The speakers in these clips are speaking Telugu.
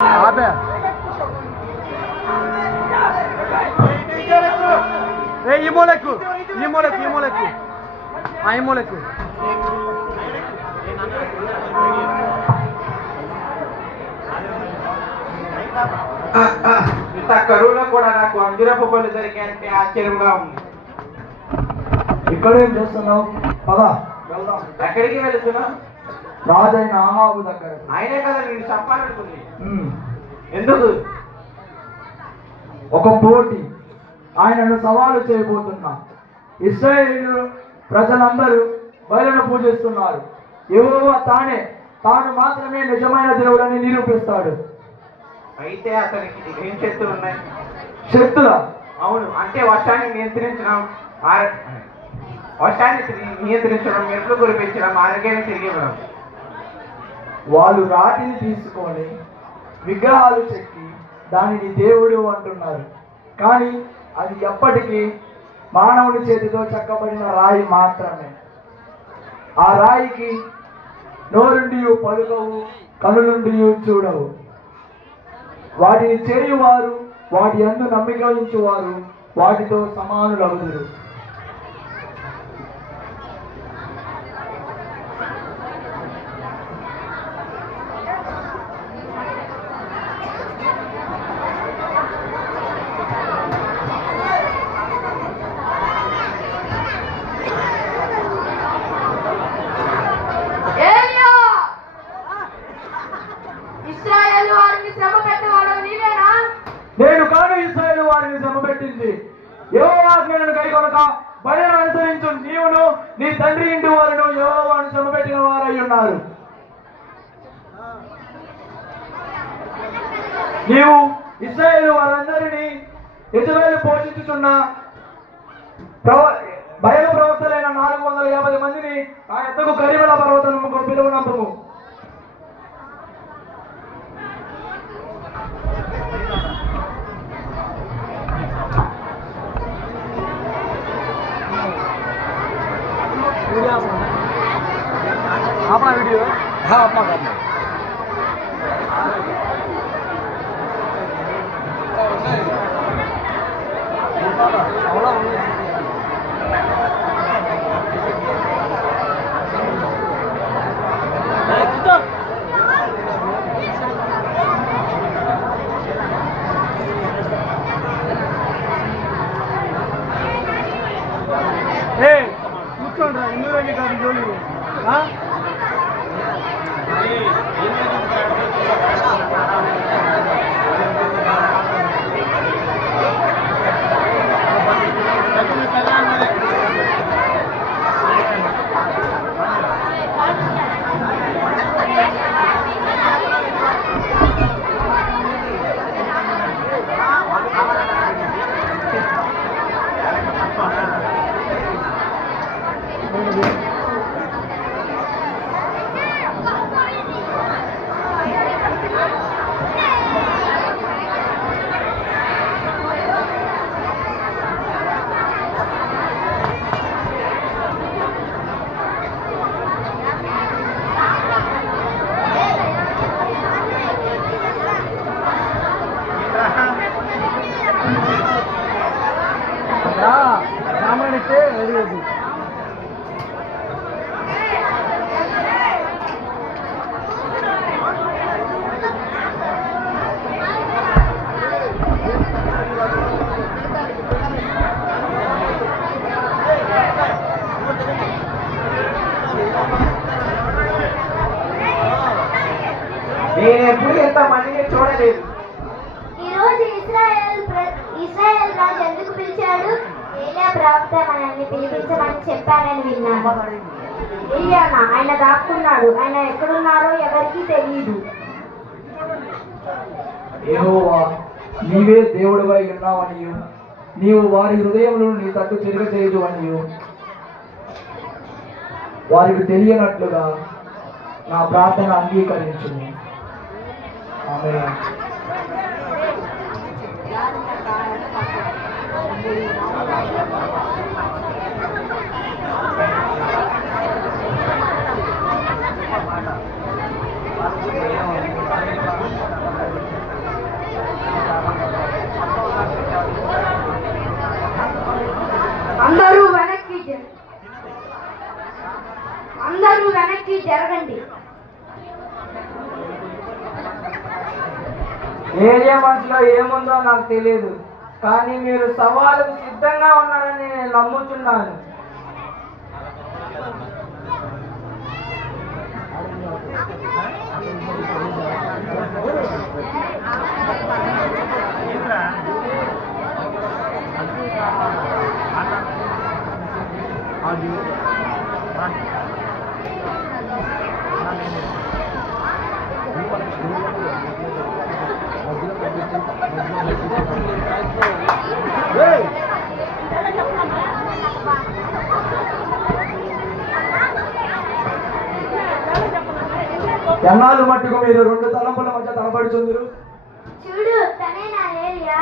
ఆపే ఈ మూలకు ఈ మూలకు ఈ మూలకు ఈ మూలకు ఇంత కరువులో కూడా నాకు అంజురపు పళ్ళు దొరికాయంటే ఆశ్చర్యంగా ఉంది. ఇక్కడేం చేస్తున్నావు? పదా వెళ్దాం. ఎక్కడికి వెళ్తున్నావు? రాజైన ఆహాబు దగ్గర. ఆయనే కదా నేను చెప్పాలనుకుంది. ఎందుకు? ఒక పోటీ, ఆయనను సవాలు చేయబోతున్నా. ఇశ్రాయేలు ప్రజలందరూ బయలును పూజిస్తున్నారు. యెహోవా తాను మాత్రమే నిజమైన దేవుడని నిరూపిస్తాడు. అయితే అతనికి ఏం శక్తులు ఉన్నాయి? శక్తులా? అవును, అంటే వర్షాన్ని నియంత్రించడం, మెరుపులు కురిపించడం, ఆరోగ్యాన్ని తిరిగి ఇవ్వడం. వాళ్ళు రాతిని తీసుకొని విగ్రహాలు చెక్కి దానిని దేవుడు అంటున్నారు, కానీ అది ఎప్పటికీ మానవుని చేతితో చెక్కబడిన రాయి మాత్రమే. ఆ రాయికి నోరుండి పలుకవు, కనులుండి చూడవు. వాటిని చేయువారు, వాటి యందు నమ్మిక ఉంచువారు వాటితో సమానులగుదురు. నేను కాను ఇశ్రాయేలు వారిని శ్రమపెట్టింది. యెహోవా ఆజ్ఞలను కైకొనక బయలు అనుసరించు నీవును నీ తండ్రి ఇంటి వారును యెహోవాను శ్రమపెట్టిన వారై ఉన్నారు. నీవు ఇశ్రాయేలు వారందరినీ యెజబెలు పోషించుచున్న బయలు ప్రవక్తలైన 450 మందిని ఆ ఎద్దకు కరిమల పర్వతము పిలువనంపము. अपना वीडियो है? हाँ अपना करना కూర్చోండి రా, ఎన్ని రోజులు కాదు జోలి. సామాన్యితే ఎదురు నేను ఎప్పుడు ఎంత మందిని చూడలేదు. ఈ రోజు ఇశ్రాయేల్ రాజు ఎందుకు పిలిచాడు? ఏలియా ప్రవక్త మనల్ని పిలిపించమని చెప్పానని విన్నాను. ఏలియానా? ఆయన దాక్కున్నాడు. ఆయన ఎక్కడున్నారో ఎవరికీ తెలియదు. యెహోవా నీవే దేవుడివై ఉన్నావనియు నీవు వారి హృదయములను నీ తట్టు తిరగచేయదు అనియు వారికి తెలియనట్లుగా నా ప్రార్థన అంగీకరించు. ఆమేన్. ఏరియా మనసులో ఏముందో నాకు తెలియదు, కానీ మీరు సవాలుకు సిద్ధంగా ఉన్నారని నేను నమ్ముతున్నాను. ఎన్నాళ్ళు మట్టుకు మీరు రెండు తలంపుల మధ్య తలపడుచుందరు? చూడు, తనే నా ఏలియా.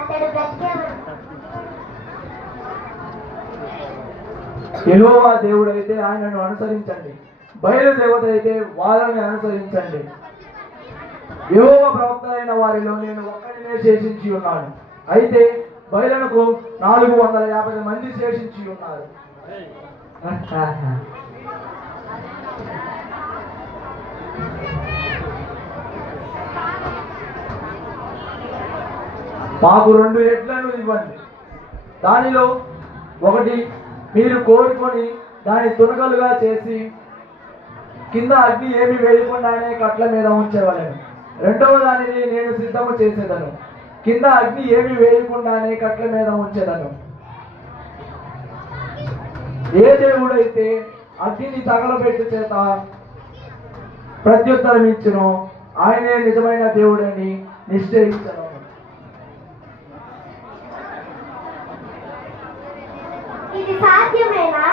అతడు బ్రతికేవాడు. యెహోవా దేవుడైతే ఆయనను అనుసరించండి, బయలు దేవత అయితే వాళ్ళని అనుసరించండి. యెహోవా ప్రవక్త అయిన వారిలో నేను ఒక్కడినే శేషించి ఉన్నాను, అయితే బయలునకు 450 మంది శేషించి ఉన్నారు. మాకు 2 ఎడ్లను ఇవ్వండి, దానిలో ఒకటి మీరు కోరుకొని దాని తునకలుగా చేసి కింద అగ్ని ఏమి వేయకుండానే కట్ల మీద ఉంచవలెను. రెండవ దానిని నేను సిద్ధము చేసేదను, కింద అగ్ని ఏమి వేయకుండానే కట్ల మీద ఉంచేదను. ఏ దేవుడైతే అగ్నిని తగలబెట్టు చేత ప్రత్యుత్తరం ఇచ్చునో ఆయనే నిజమైన దేవుడని నిశ్చయించను. ఇది సాధ్యమేనా?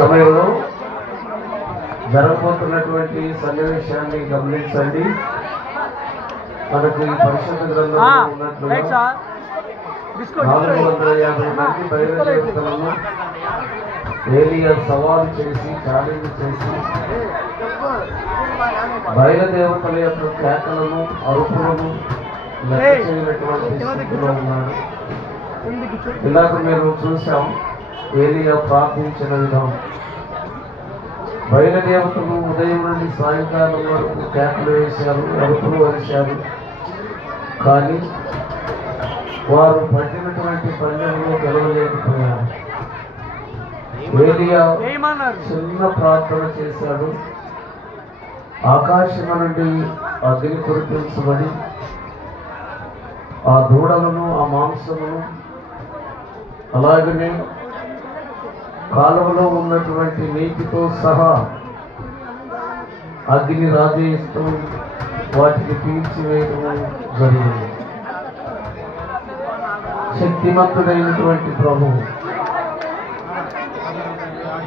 సమయంలో జరగబోతున్నటువంటి సన్నివేశాన్ని గమనించండి. మనకు ఈ పరిశుద్ధ గ్రంథంలో ఉన్నట్లుగా 450 మంది బయలుదేరుతులను ఏలియా సవాలు చేసి ఛాలెంజ్ చేసి బయలుదేవతల యొక్క కేకలను అరుపులను లెక్క చేయనటువంటి స్థితిలో ఉన్నాడు. ఇందాక మీరు చూసాం ఏలియా ప్రార్థించిన విధానం. బయలుదేవతలు ఉదయం నుండి సాయంకాలం వరకు కేకలు వేశారు, అరుపులు వేశారు, కానీ వారు పట్టినటువంటి పందెంలో గెలవలేకపోయారు. ఏలియా చిన్న ప్రార్థన చేశాడు. ఆకాశం నుండి అగ్ని కురిపించబడి ఆ దూడలను, ఆ మాంసమును, అలాగనే కాలువలో ఉన్నటువంటి నీటితో సహా అగ్ని రాజేస్తూ వాటిని పీల్చివేయడం జరిగింది. శక్తిమంతుడైనటువంటి ప్రభువు,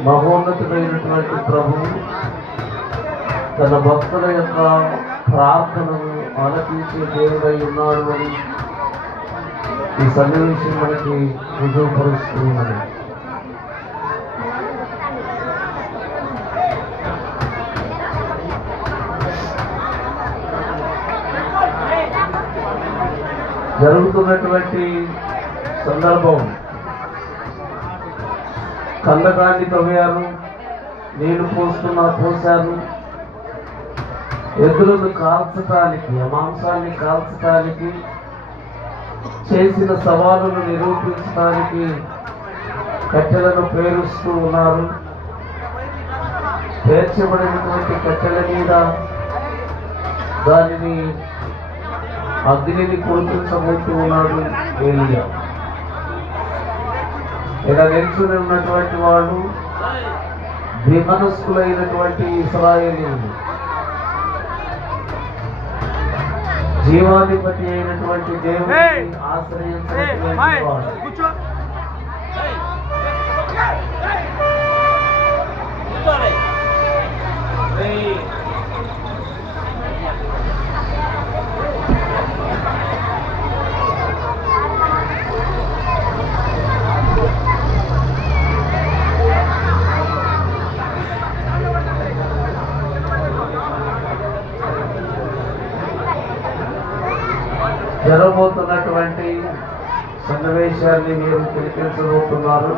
మహోన్నతుడైనటువంటి ప్రభువు తన భక్తుల యొక్క ప్రార్థనను ఆలకించే దేవుడై ఉన్నాడు అని ఈ సన్నివేశం మనకి రుజువుపరుస్తున్నది. జరుగుతున్నటువంటి సందర్భం, కందకాన్ని తవ్వారు, నీళ్లు పోశారు, ఎద్దులను కాల్చటానికి, ఆ మాంసాన్ని కాల్చటానికి, చేసిన సవాలును నిరూపించడానికి కట్టెలను పేరుస్తూ ఉన్నారు. పేర్చబడినటువంటి కట్టెల మీద దానిని అగ్నిని కురిపించబోతూ ఉన్నాడు ఏలియా. ఇలా నిల్చుని ఉన్నటువంటి వాడు ద్విమనస్కులైనటువంటి ఇశ్రాయేలీయులు, జీవాధిపతి అయినటువంటి దేవుని ఆశ్రయించినటువంటి వాడు. కూర్చో. జరగబోతున్నటువంటి సన్నివేశాన్ని మీరు తిలకించబోతున్నారు.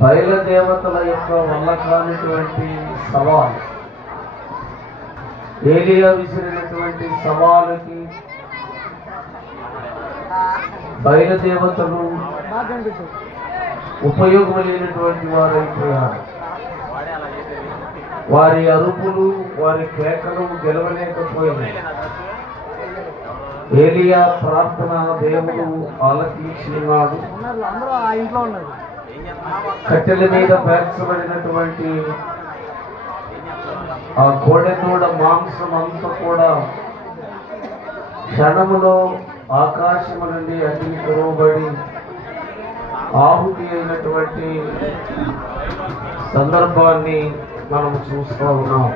బయలుదేవతల యొక్క వల్ల కానిటువంటి సవాలు, ఏలియా విసిరినటువంటి సవాలుకి బయలుదేవతలు ఉపయోగం లేనటువంటి వారైపోయారు. వారి అరుపులు, వారి కేకలు గెలవలేకపోయినాయి. ఏలియా ప్రార్థన దేవుడు ఆలకించినాడు. అందరూ ఆ ఇంట్లో ఉన్నారు. కట్టెల మీద పేర్చబడినటువంటి ఆ కోడెదూడ మాంసం అంతా కూడా క్షణములో ఆకాశము నుండి అగ్ని కురవబడి ఆహుతి అయినటువంటి సందర్భాన్ని మనం చూస్తూ ఉన్నాం.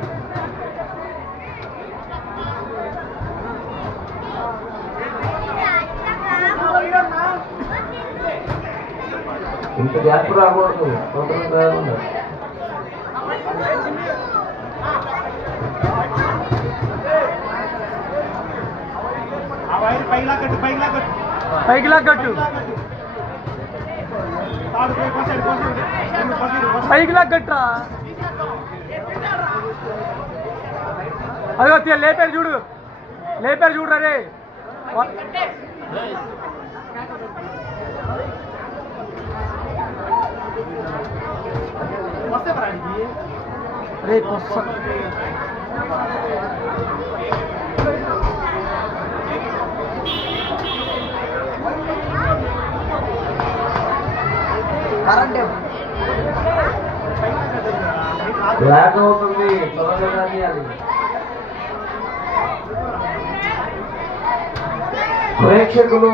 ఇంత గ్యాప్ రాకూడదు. పైకి లాగట్టు, పైకి లాగట్రా. అదిగో లేపారు చూడు, లేపారు చూడరా రే. రే కొస్స బ్లాక్ అవుతుంది త్వరగా. అది ప్రేక్షకులు